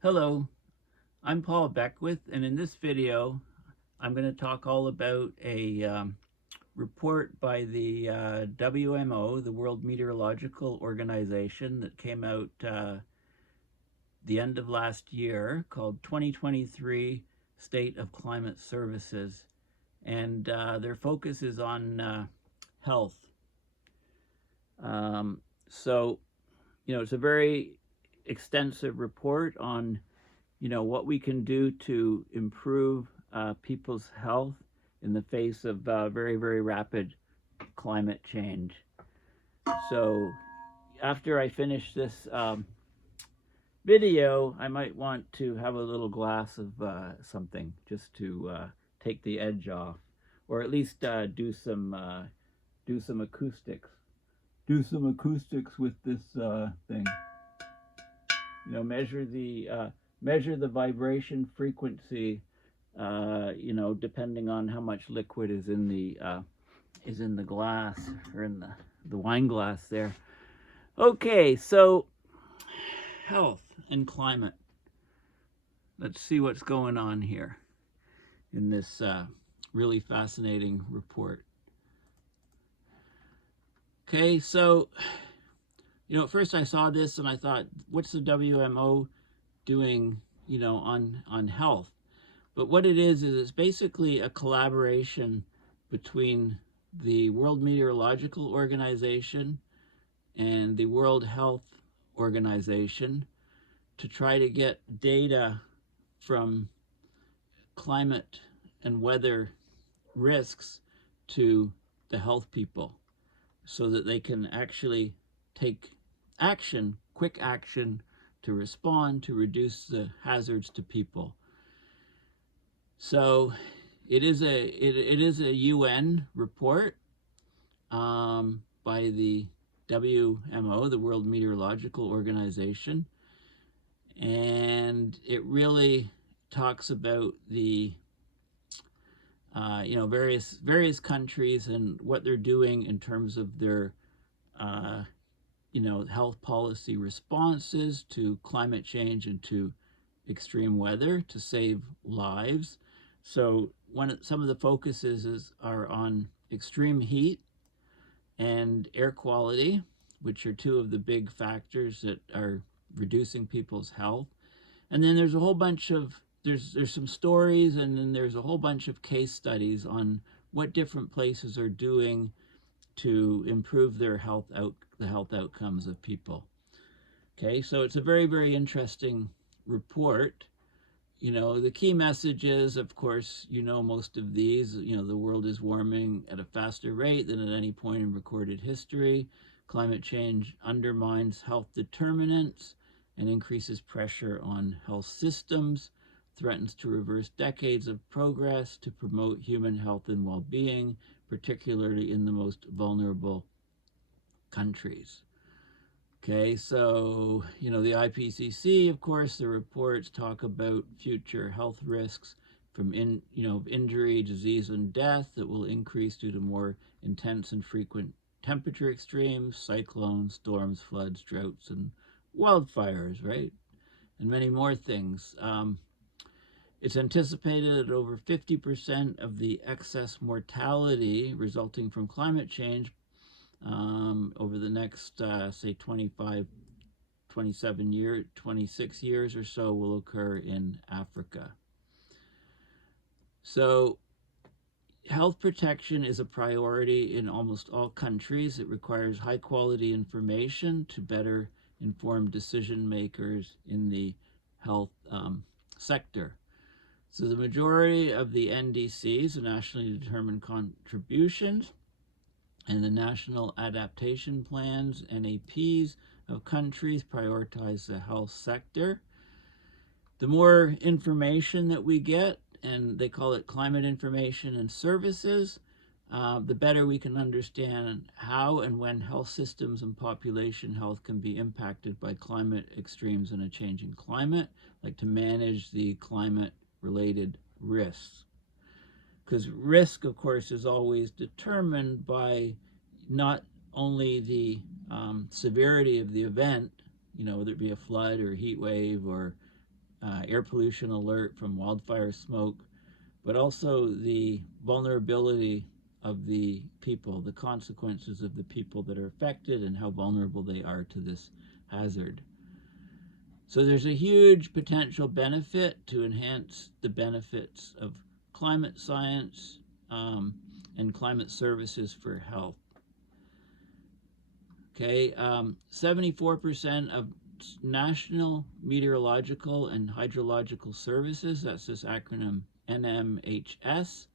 Hello, I'm Paul Beckwith, and in this video, I'm going to talk all about a report by the WMO, the World Meteorological Organization, that came out the end of last year called 2023 State of Climate Services. And their focus is on health. Um, so, it's a very extensive report on what we can do to improve people's health in the face of very, very rapid climate change. So after I finish this video, I might want to have a little glass of something just to take the edge off, or at least do some acoustics. Do some acoustics with this thing. Measure the vibration frequency, depending on how much liquid is in the glass, or in the wine glass there. Okay, so health and climate. Let's see what's going on here in this really fascinating report. Okay, so at first I saw this and I thought, what's the WMO doing, on health? But what it is it's basically a collaboration between the World Meteorological Organization and the World Health Organization to try to get data from climate and weather risks to the health people so that they can actually take action, quick action, to respond to reduce the hazards to people. So it is a UN report by the WMO, the World Meteorological Organization, and it really talks about the various countries and what they're doing in terms of their health policy responses to climate change and to extreme weather to save lives. So some of the focuses are on extreme heat and air quality, which are two of the big factors that are reducing people's health. And then there's a whole bunch of there's some stories, and then there's a whole bunch of case studies on what different places are doing to improve their the health outcomes of people. Okay, so it's a very, very interesting report. The key message is, of course, most of these, the world is warming at a faster rate than at any point in recorded history. Climate change undermines health determinants and increases pressure on health systems, threatens to reverse decades of progress to promote human health and well-being, particularly in the most vulnerable countries. Okay, so, the IPCC, of course, the reports talk about future health risks from injury, disease, and death that will increase due to more intense and frequent temperature extremes, cyclones, storms, floods, droughts, and wildfires, right? And many more things. It's anticipated that over 50% of the excess mortality resulting from climate change over the next, say, 25, 26 years or so will occur in Africa. So health protection is a priority in almost all countries. It requires high quality information to better inform decision makers in the health sector. So the majority of the NDCs, the nationally determined contributions, and the national adaptation plans, NAPs, of countries prioritize the health sector. The more information that we get, and they call it climate information and services, the better we can understand how and when health systems and population health can be impacted by climate extremes and a changing climate, like to manage the climate-related risks. Because risk, of course, is always determined by not only the severity of the event, whether it be a flood or a heat wave or air pollution alert from wildfire smoke, but also the vulnerability of the people, the consequences of the people that are affected and how vulnerable they are to this hazard. So there's a huge potential benefit to enhance the benefits of climate science and climate services for health. Okay, 74% of National Meteorological and Hydrological Services, that's this acronym NMHS.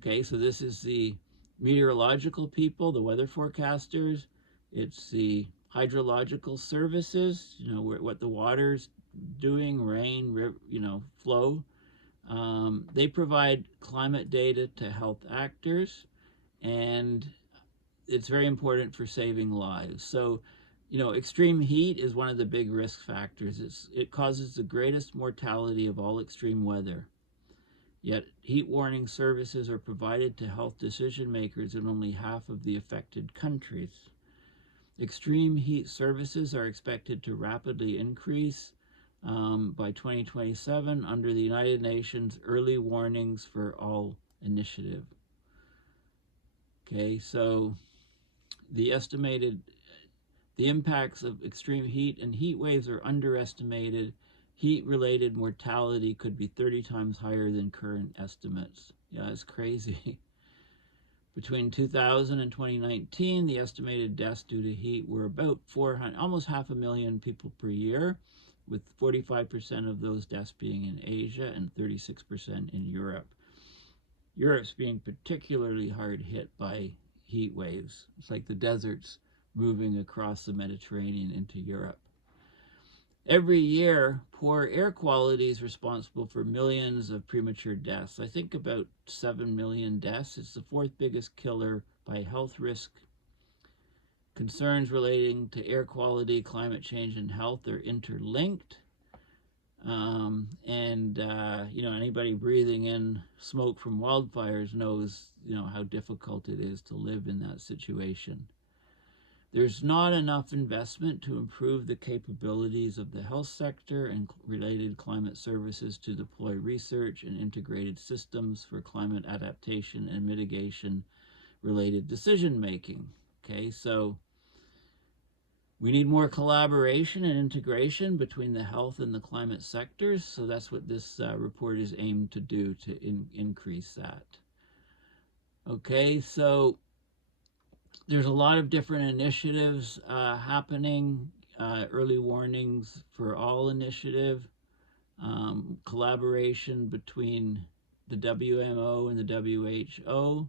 Okay, so this is the meteorological people, the weather forecasters. It's the hydrological services, you know, what the water's doing, rain, you know, flow. They provide climate data to health actors, and it's very important for saving lives. So, you know, extreme heat is one of the big risk factors. It causes the greatest mortality of all extreme weather. Yet heat warning services are provided to health decision makers in only half of the affected countries. Extreme heat services are expected to rapidly increase by 2027 under the United Nations Early Warnings for All initiative. Okay, so the impacts of extreme heat and heat waves are underestimated. Heat-related mortality could be 30 times higher than current estimates. Yeah, it's crazy. Between 2000 and 2019, the estimated deaths due to heat were about 400, almost 500,000 people per year, with 45% of those deaths being in Asia and 36% in Europe. Europe's being particularly hard hit by heat waves. It's like the deserts moving across the Mediterranean into Europe. Every year, poor air quality is responsible for millions of premature deaths. I think about 7 million deaths. It's the fourth biggest killer by health risk. Concerns relating to air quality, climate change, and health are interlinked. You know, anybody breathing in smoke from wildfires knows, you know, how difficult it is to live in that situation. There's not enough investment to improve the capabilities of the health sector and related climate services to deploy research and integrated systems for climate adaptation and mitigation related decision making. Okay, so we need more collaboration and integration between the health and the climate sectors. So that's what this report is aimed to do, to increase that. Okay, so there's a lot of different initiatives happening. Early warnings for all initiative, collaboration between the WMO and the WHO.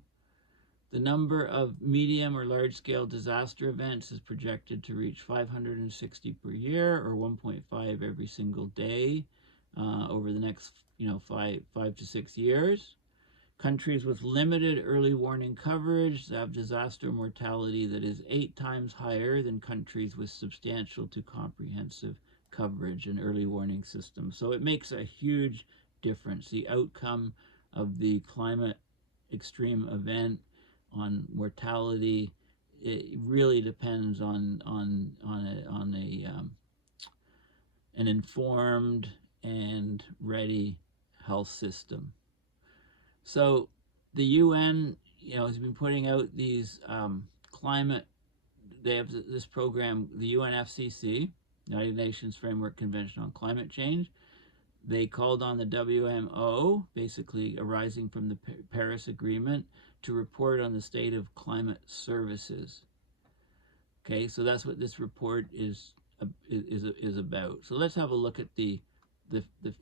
The number of medium or large-scale disaster events is projected to reach 560 per year, or 1.5 every single day over the next, you know, 5 to 6 years. Countries with limited early warning coverage have disaster mortality that is 8 times higher than countries with substantial to comprehensive coverage and early warning systems. So it makes a huge difference. The outcome of the climate extreme event on mortality, it really depends on an informed and ready health system. So the UN, you know, has been putting out these climate. They have this program, the UNFCCC, United Nations Framework Convention on Climate Change. They called on the WMO, basically arising from the Paris Agreement, to report on the state of climate services. Okay, so that's what this report is about. So let's have a look at the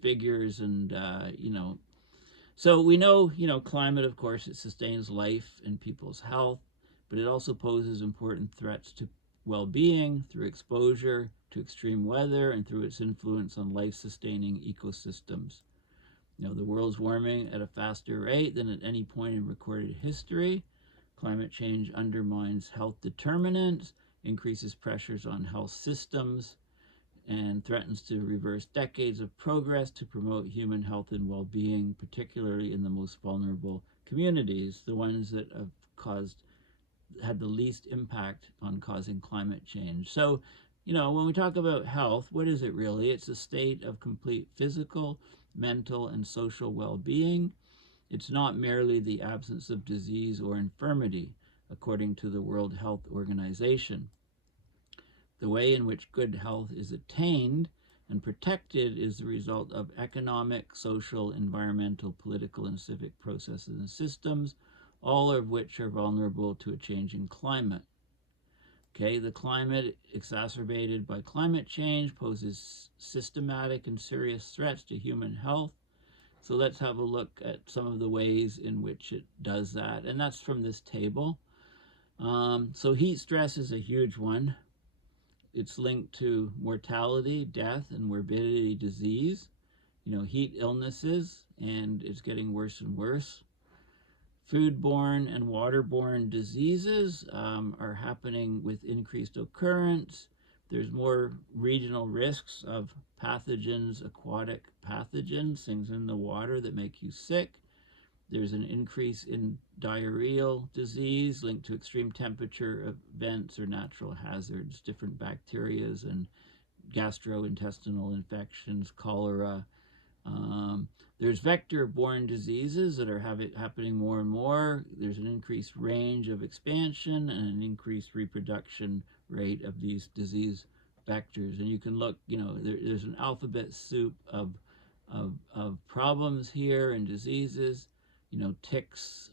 figures and you know. So we know, you know, climate, of course, it sustains life and people's health, but it also poses important threats to well-being through exposure to extreme weather and through its influence on life-sustaining ecosystems. You know, the world's warming at a faster rate than at any point in recorded history. Climate change undermines health determinants, increases pressures on health systems, and threatens to reverse decades of progress to promote human health and well-being, particularly in the most vulnerable communities, the ones that have had the least impact on causing climate change. So when we talk about health, what is it really? It's a state of complete physical, mental, and social well-being. It's not merely the absence of disease or infirmity, according to the World Health Organization. The way in which good health is attained and protected is the result of economic, social, environmental, political, and civic processes and systems, all of which are vulnerable to a changing climate. Okay, the climate exacerbated by climate change poses systematic and serious threats to human health. So let's have a look at some of the ways in which it does that. And that's from this table. So heat stress is a huge one. It's linked to mortality, death, and morbidity disease, heat illnesses, and it's getting worse and worse. Foodborne and waterborne diseases are happening with increased occurrence. There's more regional risks of pathogens, aquatic pathogens, things in the water that make you sick. There's an increase in diarrheal disease linked to extreme temperature events or natural hazards, different bacterias and gastrointestinal infections, cholera. There's vector-borne diseases that are happening more and more. There's an increased range of expansion and an increased reproduction rate of these disease vectors. And you can look, there's an alphabet soup of problems here and diseases, ticks,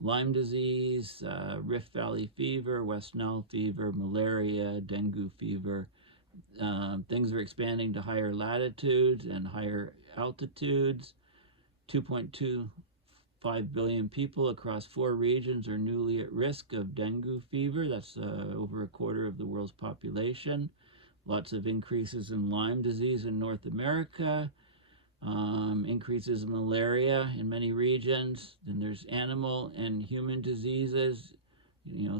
Lyme disease, Rift Valley fever, West Nile fever, malaria, dengue fever. Things are expanding to higher latitudes and higher altitudes. 2.25 billion people across 4 regions are newly at risk of dengue fever. That's over a quarter of the world's population. Lots of increases in Lyme disease in North America. Increases in malaria in many regions. Then there's animal and human diseases,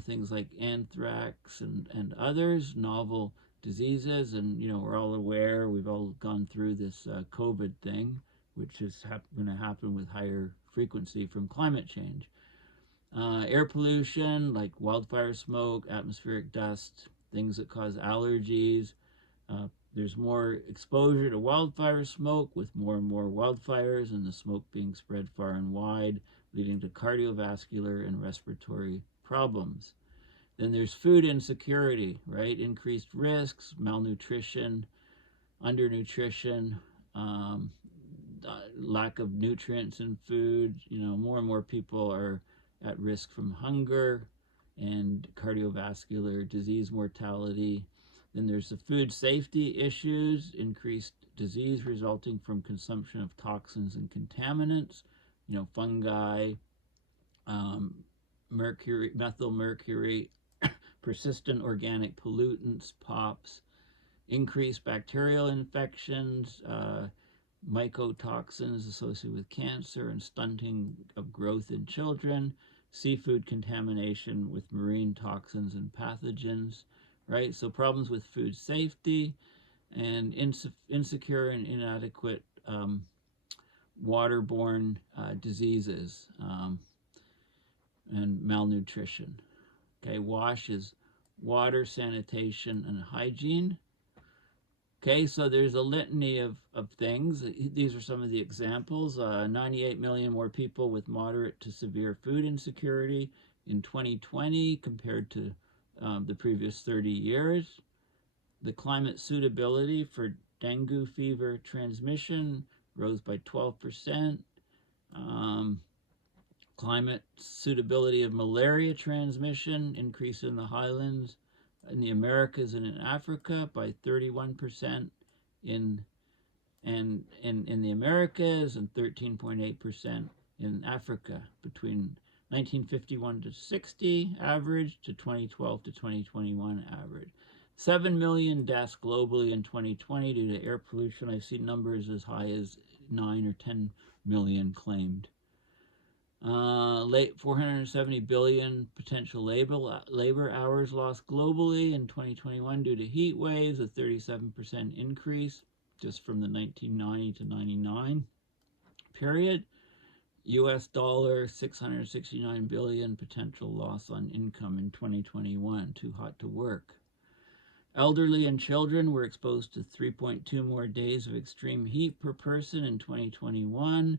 things like anthrax and others, novel diseases. And, we're all aware, we've all gone through this COVID thing, which is going to happen with higher frequency from climate change. Air pollution, like wildfire smoke, atmospheric dust, things that cause allergies. There's more exposure to wildfire smoke with more and more wildfires and the smoke being spread far and wide, leading to cardiovascular and respiratory problems. Then there's food insecurity, right? Increased risks, malnutrition, undernutrition, lack of nutrients in food. More and more people are at risk from hunger and cardiovascular disease mortality. Then there's the food safety issues, increased disease resulting from consumption of toxins and contaminants, fungi, mercury, methyl mercury, persistent organic pollutants, POPs, increased bacterial infections, mycotoxins associated with cancer and stunting of growth in children, seafood contamination with marine toxins and pathogens, right? So problems with food safety and insecure and inadequate waterborne diseases and malnutrition. Okay, WASH is water, sanitation, and hygiene. Okay, so there's a litany of things. These are some of the examples. 98 million more people with moderate to severe food insecurity in 2020 compared to the previous 30 years. The climate suitability for dengue fever transmission rose by 12%. Climate suitability of malaria transmission increased in the highlands, in the Americas and in Africa by 31% in the Americas and 13.8% in Africa between 1951 to 60 average to 2012 to 2021 average. 7 million deaths globally in 2020 due to air pollution. I've seen numbers as high as 9 or 10 million claimed. 470 billion potential labor hours lost globally in 2021 due to heat waves, a 37% increase just from the 1990 to 99 period. US dollar 669 billion potential loss on income in 2021, too hot to work. Elderly and children were exposed to 3.2 more days of extreme heat per person in 2021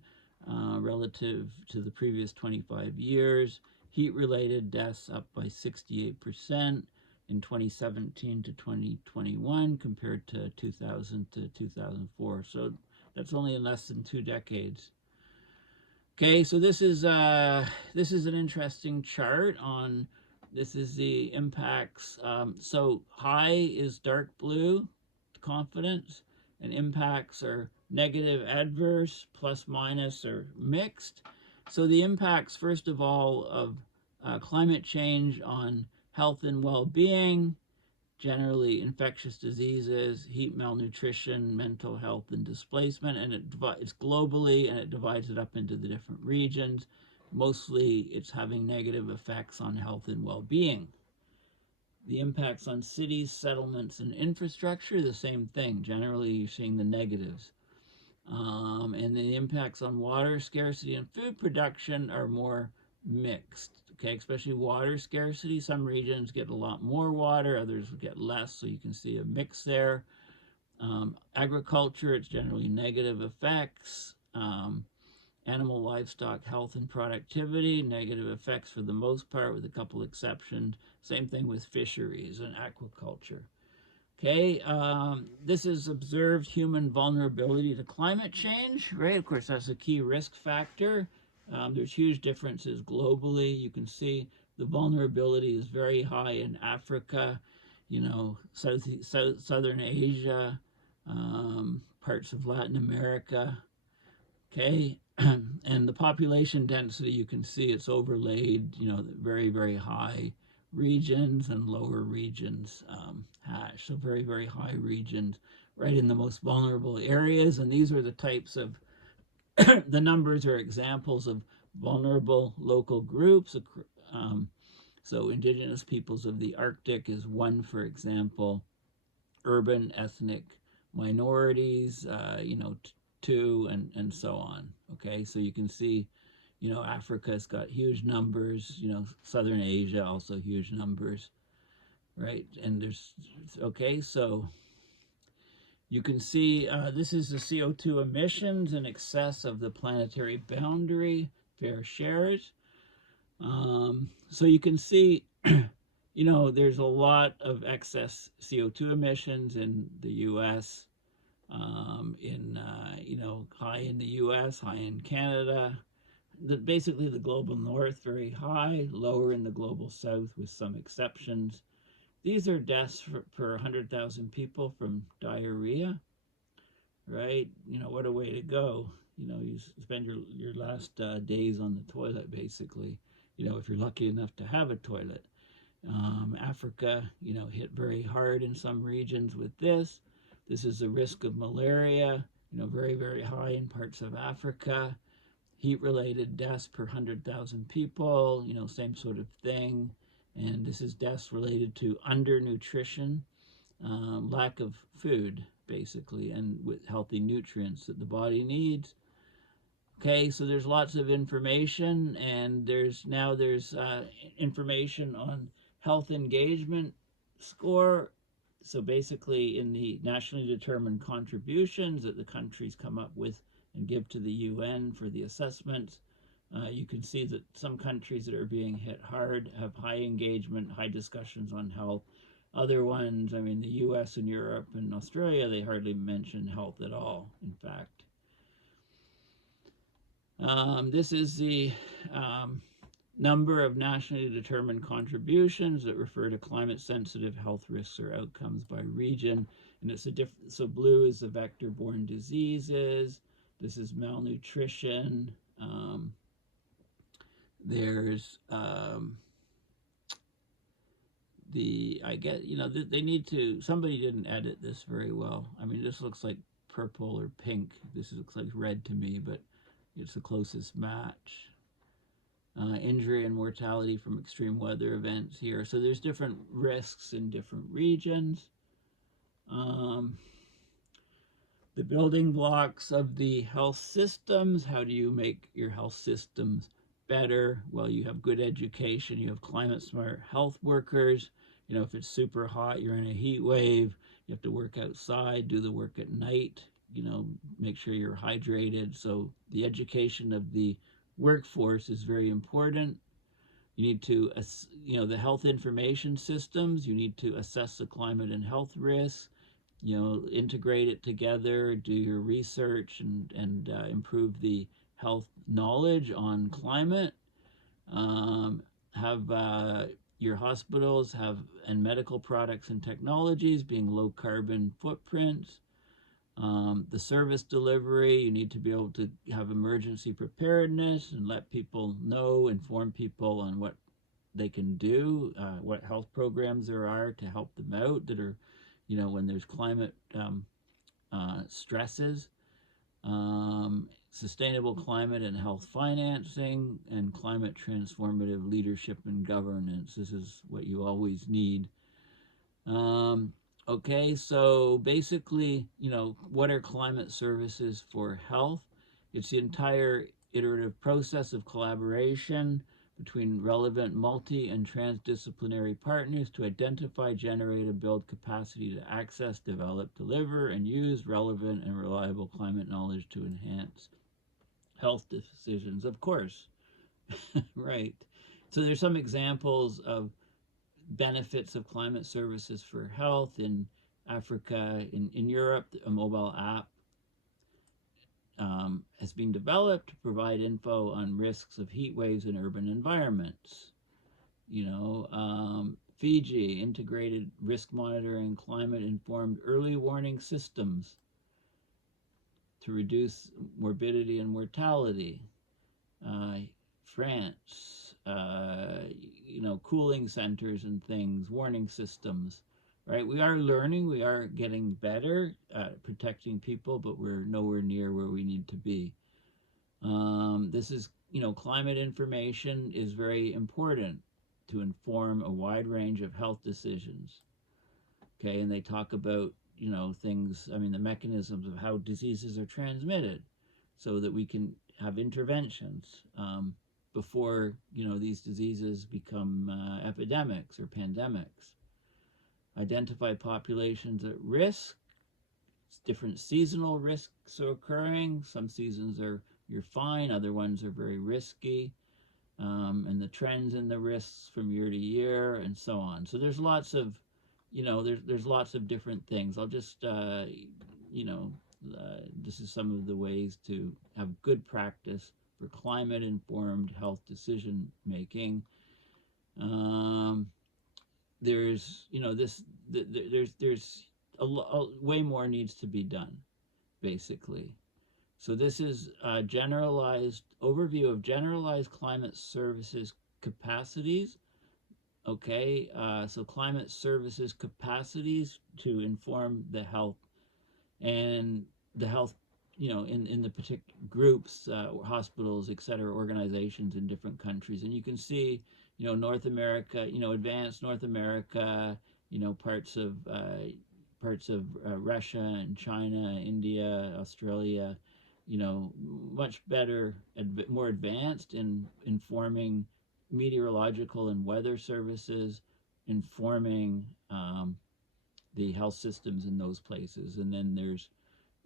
relative to the previous 25 years. Heat-related deaths up by 68% in 2017 to 2021 compared to 2000 to 2004. So that's only in less than 2 decades. Okay, so this is an interesting chart on. This is the impacts. So high is dark blue, confidence, and impacts are negative, adverse, plus, minus, or mixed. So the impacts, first of all, of climate change on health and well-being, generally infectious diseases, heat, malnutrition, mental health, and displacement, and it's globally, and it divides it up into the different regions. Mostly it's having negative effects on health and well-being. The impacts on cities, settlements, and infrastructure, the same thing. Generally, you're seeing the negatives. And the impacts on water scarcity and food production are more mixed. Okay, especially water scarcity. Some regions get a lot more water, others get less, so you can see a mix there. Agriculture, it's generally negative effects. Animal, livestock, health, and productivity, negative effects for the most part, with a couple exceptions. Same thing with fisheries and aquaculture. Okay, this is observed human vulnerability to climate change, right? Of course, that's a key risk factor. There's huge differences globally. You can see the vulnerability is very high in Africa, you know, Southern Asia, parts of Latin America. Okay, and the population density, you can see it's overlaid, you know, very, very high regions and lower regions hash. So very, very high regions right in the most vulnerable areas. And these are the types of, the numbers are examples of vulnerable local groups. So indigenous peoples of the Arctic is one, for example. Urban ethnic minorities, you know, two, and so on. Okay, so you can see, you know, Africa's got huge numbers, you know, Southern Asia also huge numbers, right? And there's, okay, so you can see this is the CO2 emissions in excess of the planetary boundary, fair shares. So you can see, you know, there's a lot of excess CO2 emissions in the U.S., you know, high in the U.S., high in Canada. Basically the global north very high, lower in the global south with some exceptions. These are deaths per 100,000 people from diarrhea, right? You know, what a way to go. You know, you spend your last days on the toilet, basically, you know, if you're lucky enough to have a toilet. Africa, you know, hit very hard in some regions with this. This is the risk of malaria, you know, very, very high in parts of Africa. Heat-related deaths per 100,000 people, you know, same sort of thing. And this is deaths related to undernutrition, lack of food, basically, and with healthy nutrients that the body needs. Okay, so there's lots of information, and there's information on health engagement score. So basically in the nationally determined contributions that the countries come up with and give to the UN for the assessments, you can see that some countries that are being hit hard have high engagement, high discussions on health. Other ones, I mean, the US and Europe and Australia, they hardly mention health at all, in fact. This is the number of nationally determined contributions that refer to climate-sensitive health risks or outcomes by region. And it's so blue is the vector-borne diseases. This is malnutrition. There's they need to, somebody didn't edit this very well. I mean, this looks like purple or pink. This looks like red to me, but it's the closest match. Injury and mortality from extreme weather events here. So there's different risks in different regions. The building blocks of the health systems. How do you make your health systems better? Well, you have good education, you have climate smart health workers, You know, if it's super hot, you're in a heat wave, you have to work outside, do the work at night, you know, make sure you're hydrated. So the education of the workforce is very important. You need to, you know, the health information systems, you need to assess the climate and health risks, you know, integrate it together, do your research and improve the health knowledge on climate. Have your hospitals have and medical products and technologies being low carbon footprints. The service delivery, you need to be able to have emergency preparedness and let people know, inform people on what they can do, what health programs there are to help them out that are, you know, when there's climate stresses. Sustainable climate and health financing, and climate transformative leadership and governance. This is what you always need. Okay, so basically, you know, what are climate services for health? It's the entire iterative process of collaboration between relevant multi and transdisciplinary partners to identify, generate, and build capacity to access, develop, deliver, and use relevant and reliable climate knowledge to enhance health decisions. Of course, right. So there's some examples of benefits of climate services for health in Africa. In Europe, a mobile app has been developed to provide info on risks of heat waves in urban environments. You know, Fiji, integrated risk monitoring, climate informed early warning systems to reduce morbidity and mortality. France, you know, cooling centers and things, warning systems, right? We are learning, we are getting better at protecting people, but we're nowhere near where we need to be. This is, you know, climate information is very important to inform a wide range of health decisions. Okay, and they talk about, you know, things, I mean, the mechanisms of how diseases are transmitted so that we can have interventions before, you know, these diseases become epidemics or pandemics. Identify populations at risk. Different seasonal risks are occurring. Some seasons are you're fine, other ones are very risky, and the trends in the risks from year to year, and so on. So there's lots of, you know, there's lots of different things. I'll just, you know, this is some of the ways to have good practice for climate-informed health decision making. There's, you know, there's way more needs to be done, basically. So this is a generalized overview of generalized climate services capacities. Okay, so climate services capacities to inform the health and the health, you know, in the particular groups, hospitals, etc., organizations in different countries. And you can see, you know, North America, you know, advanced North America, you know, parts of Russia and China, India, Australia, you know, much better, more advanced in informing meteorological and weather services, informing the health systems in those places. And then there's,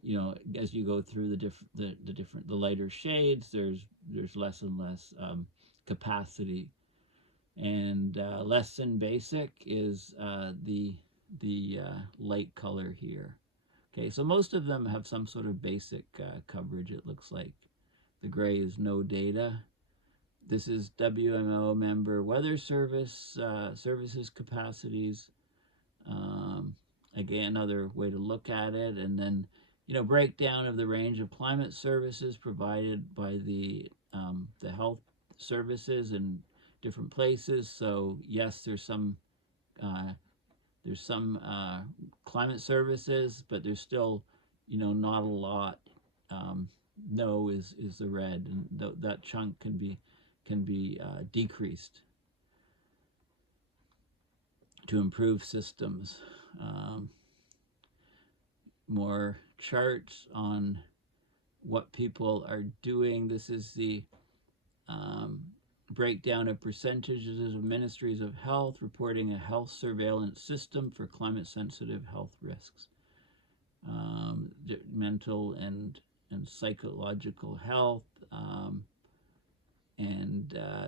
you know, as you go through the lighter shades, there's less and less capacity. And less than basic is the light color here. Okay, so most of them have some sort of basic coverage, it looks like. The gray is no data. This is WMO member weather services capacities. Again, another way to look at it. And then, you know, breakdown of the range of climate services provided by the health services in different places. So yes, there's some climate services, but there's still, you know, not a lot. No is the red, and that chunk can be decreased to improve systems. More charts on what people are doing. This is the breakdown of percentages of ministries of health reporting a health surveillance system for climate-sensitive health risks, mental and psychological health,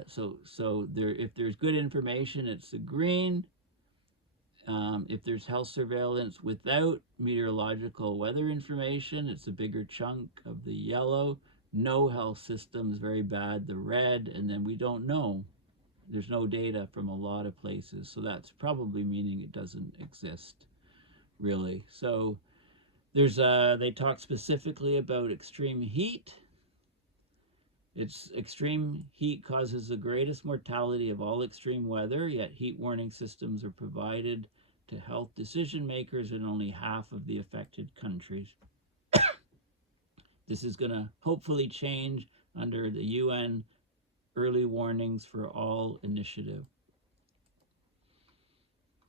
so there, if there's good information, it's the green. If there's health surveillance without meteorological weather information, it's a bigger chunk of the yellow. No health systems, very bad, the red, and then we don't know. There's no data from a lot of places, so that's probably meaning it doesn't exist, really. So there's they talk specifically about extreme heat. It's extreme heat causes the greatest mortality of all extreme weather, yet heat warning systems are provided to health decision makers in only half of the affected countries. This is going to hopefully change under the UN Early Warnings for All initiative.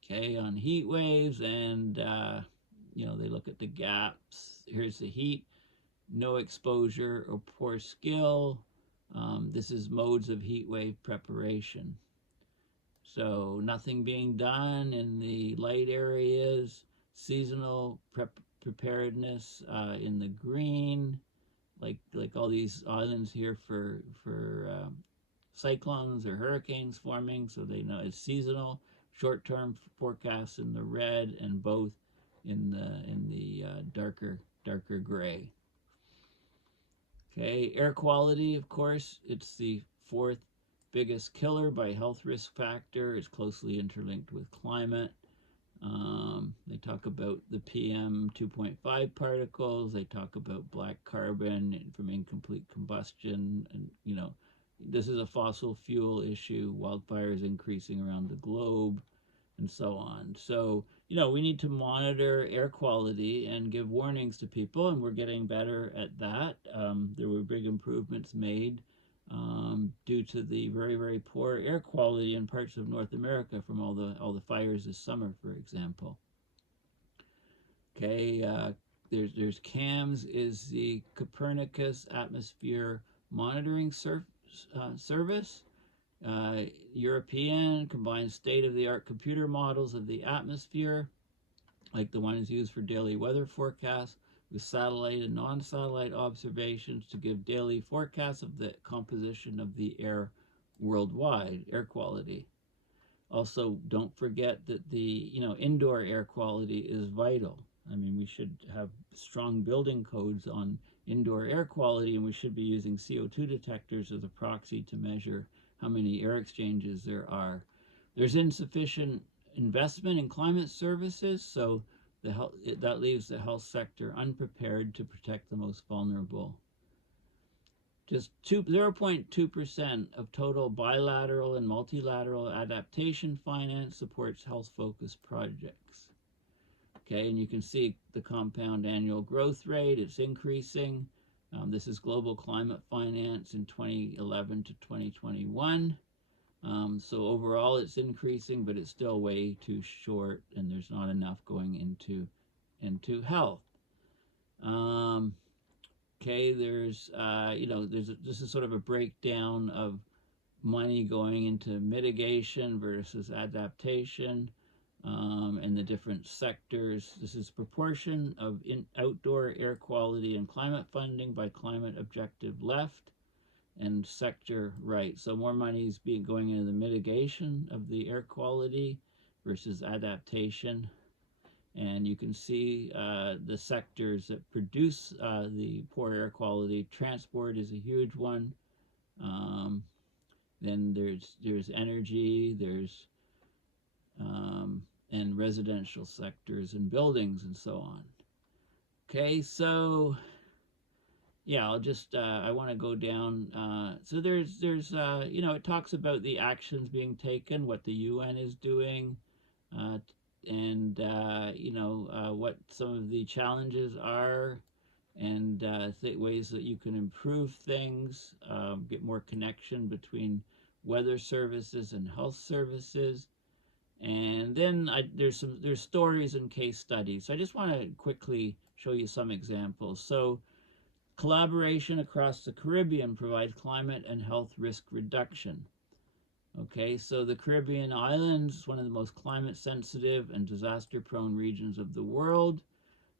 Okay, on heat waves, and they look at the gaps. Here's the heat, no exposure or poor skill. This is modes of heat wave preparation. So nothing being done in the light areas, seasonal preparedness in the green, like all these islands here for cyclones or hurricanes forming, so they know it's seasonal. Short-term forecasts in the red, and both in the darker gray. Okay, air quality, of course, it's the fourth biggest killer by health risk factor. It's closely interlinked with climate. They talk about the PM 2.5 particles. They talk about black carbon from incomplete combustion. And, this is a fossil fuel issue. Wildfires increasing around the globe and so on. So, we need to monitor air quality and give warnings to people, and we're getting better at that. There were big improvements made due to the very, very poor air quality in parts of North America from all the fires this summer, for example. Okay, there's CAMS, is the Copernicus Atmosphere Monitoring Service. European combines state-of-the-art computer models of the atmosphere, like the ones used for daily weather forecasts, with satellite and non-satellite observations to give daily forecasts of the composition of the air worldwide, air quality. Also, don't forget that the indoor air quality is vital. I mean, we should have strong building codes on indoor air quality, and we should be using CO2 detectors as a proxy to measure how many air exchanges there are. There's insufficient investment in climate services, so that leaves the health sector unprepared to protect the most vulnerable. Just 0.2% of total bilateral and multilateral adaptation finance supports health-focused projects. Okay, and you can see the compound annual growth rate, it's increasing. This is global climate finance in 2011 to 2021. So overall it's increasing, but it's still way too short, and there's not enough going into health. Okay, there's this is sort of a breakdown of money going into mitigation versus adaptation, and the different sectors. This is proportion of outdoor air quality and climate funding by climate objective left and sector right. So more money is going into the mitigation of the air quality versus adaptation. And you can see the sectors that produce the poor air quality. Transport is a huge one. Then there's energy, there's and residential sectors and buildings and so on. Okay, so yeah, I'll just I want to go down. So there's it talks about the actions being taken, what the UN is doing, and what some of the challenges are, and ways that you can improve things, get more connection between weather services and health services. And then there's stories and case studies. So I just want to quickly show you some examples. So collaboration across the Caribbean provides climate and health risk reduction. Okay, so the Caribbean islands, one of the most climate sensitive and disaster prone regions of the world.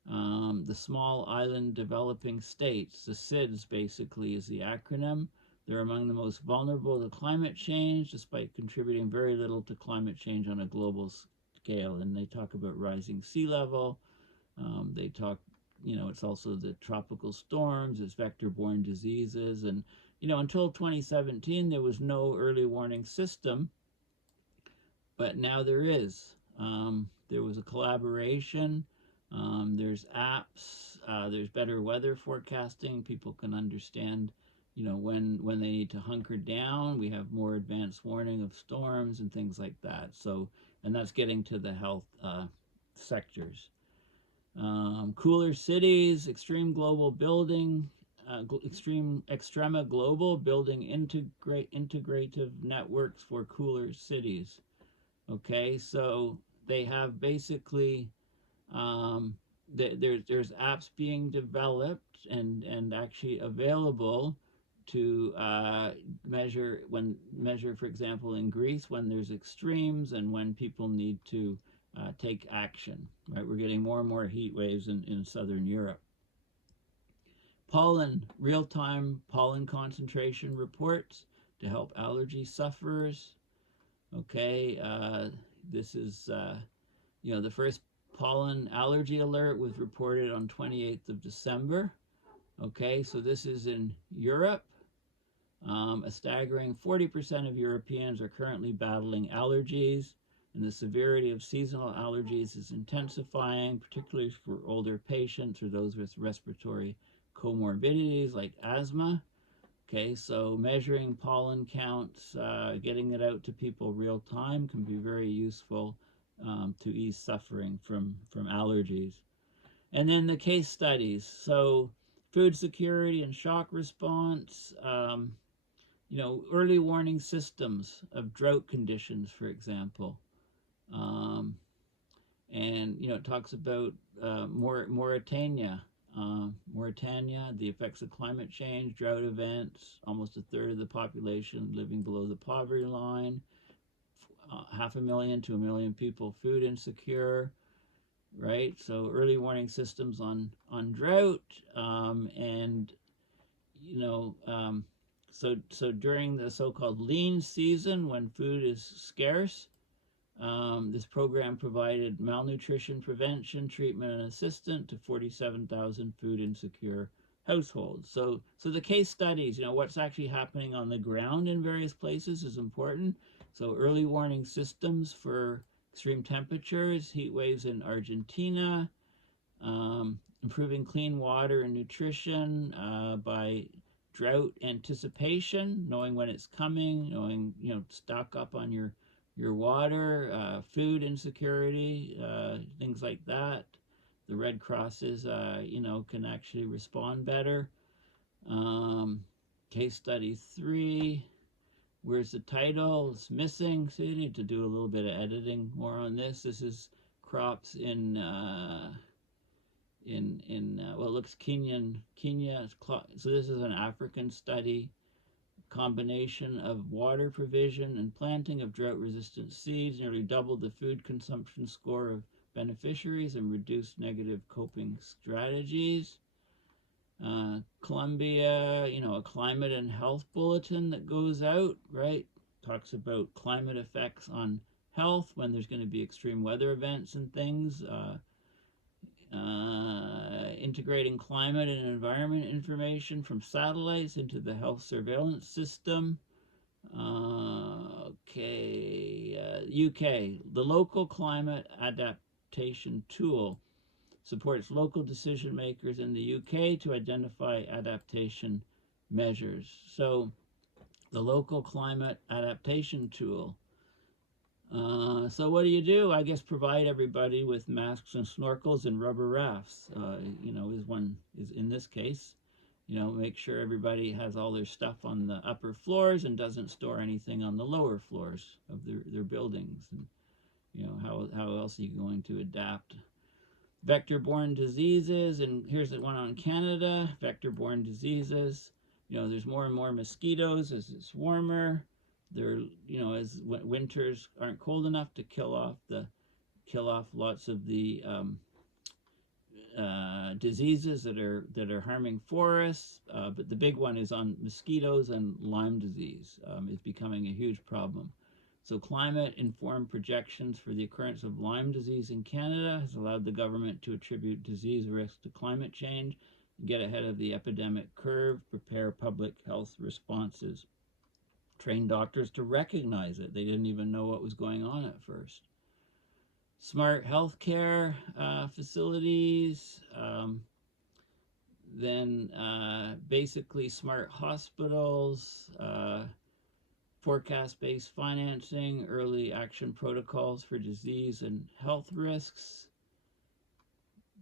The small island developing states, the SIDS basically is the acronym. They're among the most vulnerable to climate change, despite contributing very little to climate change on a global scale. And they talk about rising sea level. They talk, it's also the tropical storms, it's vector-borne diseases. And, until 2017, there was no early warning system, but now there is. There was a collaboration. There's apps. There's better weather forecasting. People can understand, when they need to hunker down. We have more advanced warning of storms and things like that. So, and that's getting to the health sectors. Cooler cities, extreme global building, extrema global building integrative networks for cooler cities. Okay, so they have basically there's apps being developed and actually available to measure, for example, in Greece when there's extremes and when people need to take action. Right, we're getting more and more heat waves in southern Europe. Pollen, real-time pollen concentration reports to help allergy sufferers. Okay, this is the first pollen allergy alert was reported on 28th of December. Okay, so this is in Europe. A staggering 40% of Europeans are currently battling allergies, and the severity of seasonal allergies is intensifying, particularly for older patients or those with respiratory comorbidities like asthma. Okay, so measuring pollen counts, getting it out to people real time can be very useful to ease suffering from allergies. And then the case studies. So food security and shock response, early warning systems of drought conditions, for example. And, it talks about Mauritania, the effects of climate change, drought events, almost a third of the population living below the poverty line, 500,000 to 1 million people food insecure, right? So early warning systems on drought, and so during the so-called lean season when food is scarce, this program provided malnutrition prevention, treatment, and assistance to 47,000 food insecure households. So the case studies, what's actually happening on the ground in various places is important. So early warning systems for extreme temperatures, heat waves in Argentina, improving clean water and nutrition by drought anticipation, knowing when it's coming, knowing, stock up on your water, food insecurity, things like that. The Red Crosses, can actually respond better. Case study 3. Where's the title? It's missing, so you need to do a little bit of editing more on this. This is crops in well, it looks Kenya. So this is an African study. Combination of water provision and planting of drought-resistant seeds nearly doubled the food consumption score of beneficiaries and reduced negative coping strategies. Colombia, a climate and health bulletin that goes out, right? Talks about climate effects on health when there's going to be extreme weather events and things. Integrating climate and environment information from satellites into the health surveillance system. UK, the local climate adaptation tool supports local decision makers in the UK to identify adaptation measures. So the local climate adaptation tool. So what do? I guess provide everybody with masks and snorkels and rubber rafts, is in this case. Make sure everybody has all their stuff on the upper floors and doesn't store anything on the lower floors of their buildings. And, how else are you going to adapt? Vector-borne diseases, and here's the one on Canada, vector-borne diseases. There's more and more mosquitoes as it's warmer. They're, as winters aren't cold enough to kill off lots of the diseases that are harming forests. But the big one is on mosquitoes, and Lyme disease is becoming a huge problem. So climate-informed projections for the occurrence of Lyme disease in Canada has allowed the government to attribute disease risk to climate change, get ahead of the epidemic curve, prepare public health responses, train doctors to recognize it. They didn't even know what was going on at first. Smart healthcare facilities, then basically smart hospitals, forecast-based financing, early action protocols for disease and health risks.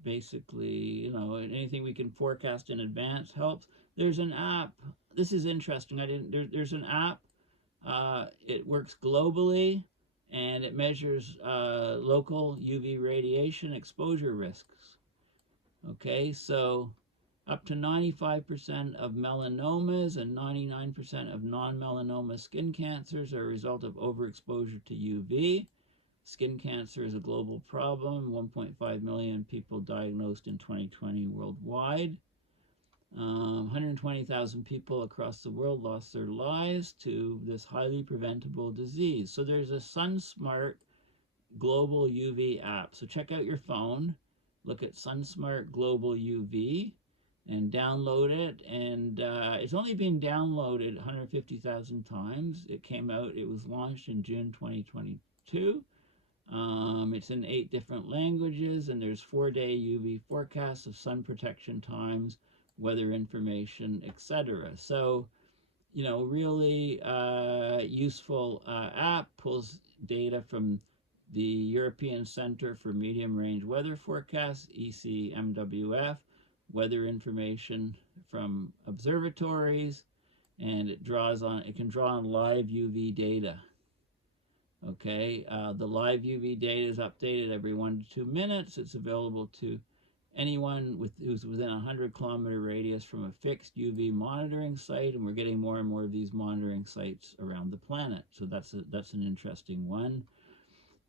Basically, anything we can forecast in advance helps. There's an app. This is interesting. There's an app. It works globally, and it measures local UV radiation exposure risks. Okay, so up to 95% of melanomas and 99% of non-melanoma skin cancers are a result of overexposure to UV. Skin cancer is a global problem. 1.5 million people diagnosed in 2020 worldwide. 120,000 people across the world lost their lives to this highly preventable disease. So there's a SunSmart Global UV app. So check out your phone, look at SunSmart Global UV, and download it. And it's only been downloaded 150,000 times. It was launched in June 2022. It's in 8 different languages, and there's 4-day UV forecasts of sun protection times, weather information, etc. So, really useful app. Pulls data from the European Center for Medium Range Weather Forecasts, ECMWF, weather information from observatories, and it can draw on live UV data. Okay, the live UV data is updated every 1 to 2 minutes. It's available to anyone who's within a 100-kilometer radius from a fixed UV monitoring site, and we're getting more and more of these monitoring sites around the planet. So that's an interesting one.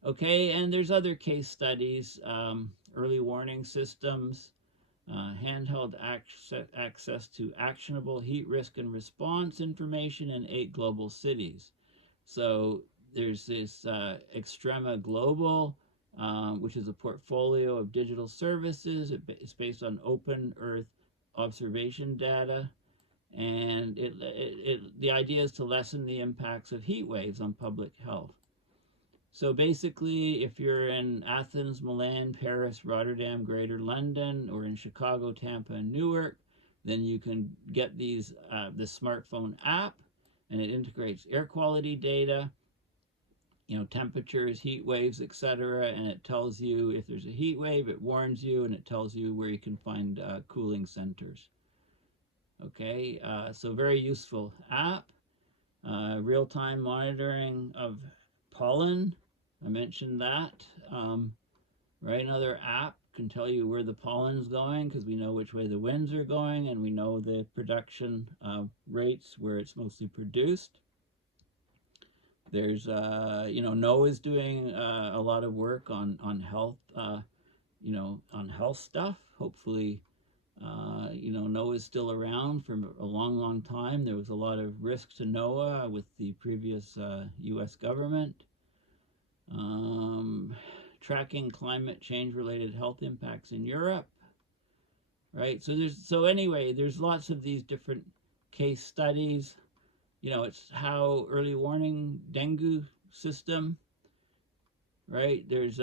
Okay, and there's other case studies, early warning systems, handheld access to actionable heat risk and response information in 8 global cities. So there's this Extrema Global, which is a portfolio of digital services. It's based on open Earth observation data, and the idea is to lessen the impacts of heat waves on public health. So basically, if you're in Athens, Milan, Paris, Rotterdam, Greater London, or in Chicago, Tampa, and Newark, then you can get this smartphone app, and it integrates air quality data, temperatures, heat waves, etc., and it tells you if there's a heat wave, it warns you, and it tells you where you can find cooling centers. Okay, so very useful app. Real-time monitoring of pollen, I mentioned that. Right, another app can tell you where the pollen's going, because we know which way the winds are going, and we know the production rates where it's mostly produced. There's, NOAA's doing a lot of work on health, on health stuff. Hopefully, NOAA's still around for a long, long time. There was a lot of risk to NOAA with the previous U.S. government. Tracking climate change related health impacts in Europe. Right, so anyway, there's lots of these different case studies. It's how early warning dengue system, right? There's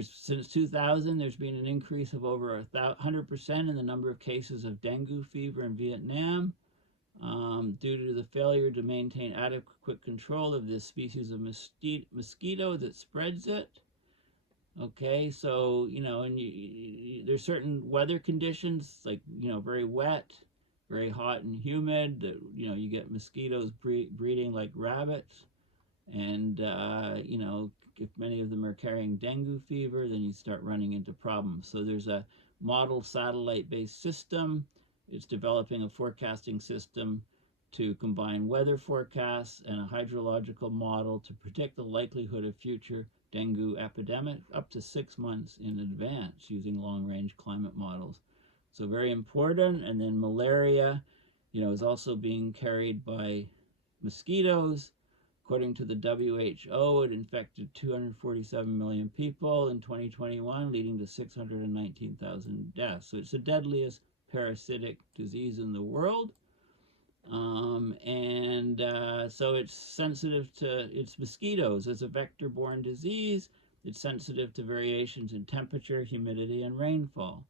since 2000, there's been an increase of over 100% in the number of cases of dengue fever in Vietnam due to the failure to maintain adequate control of this species of mosquito that spreads it. Okay, so, there's certain weather conditions, like, very wet, very hot and humid, that, you get mosquitoes breeding like rabbits. And, if many of them are carrying dengue fever, then you start running into problems. So there's a model satellite-based system. It's developing a forecasting system to combine weather forecasts and a hydrological model to predict the likelihood of future dengue epidemic up to 6 months in advance using long-range climate models. So very important. And then malaria, is also being carried by mosquitoes. According to the WHO, it infected 247 million people in 2021, leading to 619,000 deaths. So it's the deadliest parasitic disease in the world. So it's sensitive to its mosquitoes as a vector-borne disease. It's sensitive to variations in temperature, humidity, and rainfall.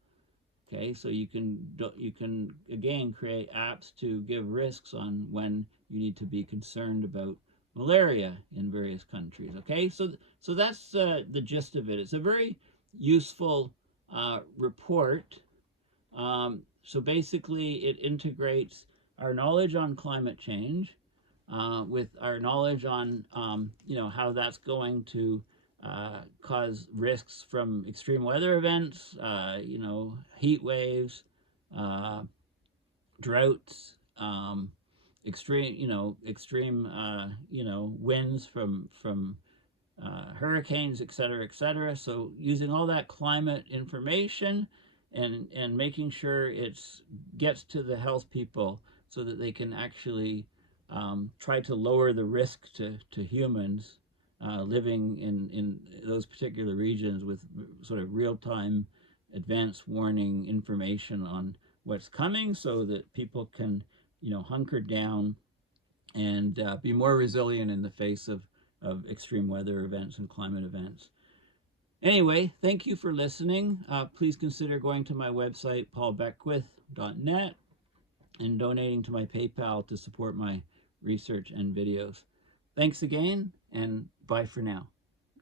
Okay, so you can again create apps to give risks on when you need to be concerned about malaria in various countries. Okay, so that's the gist of it. It's a very useful report. So basically, it integrates our knowledge on climate change with our knowledge on how that's going to cause risks from extreme weather events, heat waves, droughts, extreme winds from hurricanes, et cetera. So using all that climate information and making sure it gets to the health people so that they can actually try to lower the risk to humans living in those particular regions with sort of real-time advance warning information on what's coming so that people can, hunker down and be more resilient in the face of extreme weather events and climate events. Anyway, thank you for listening. Please consider going to my website, paulbeckwith.net, and donating to my PayPal to support my research and videos. Thanks again, and bye for now.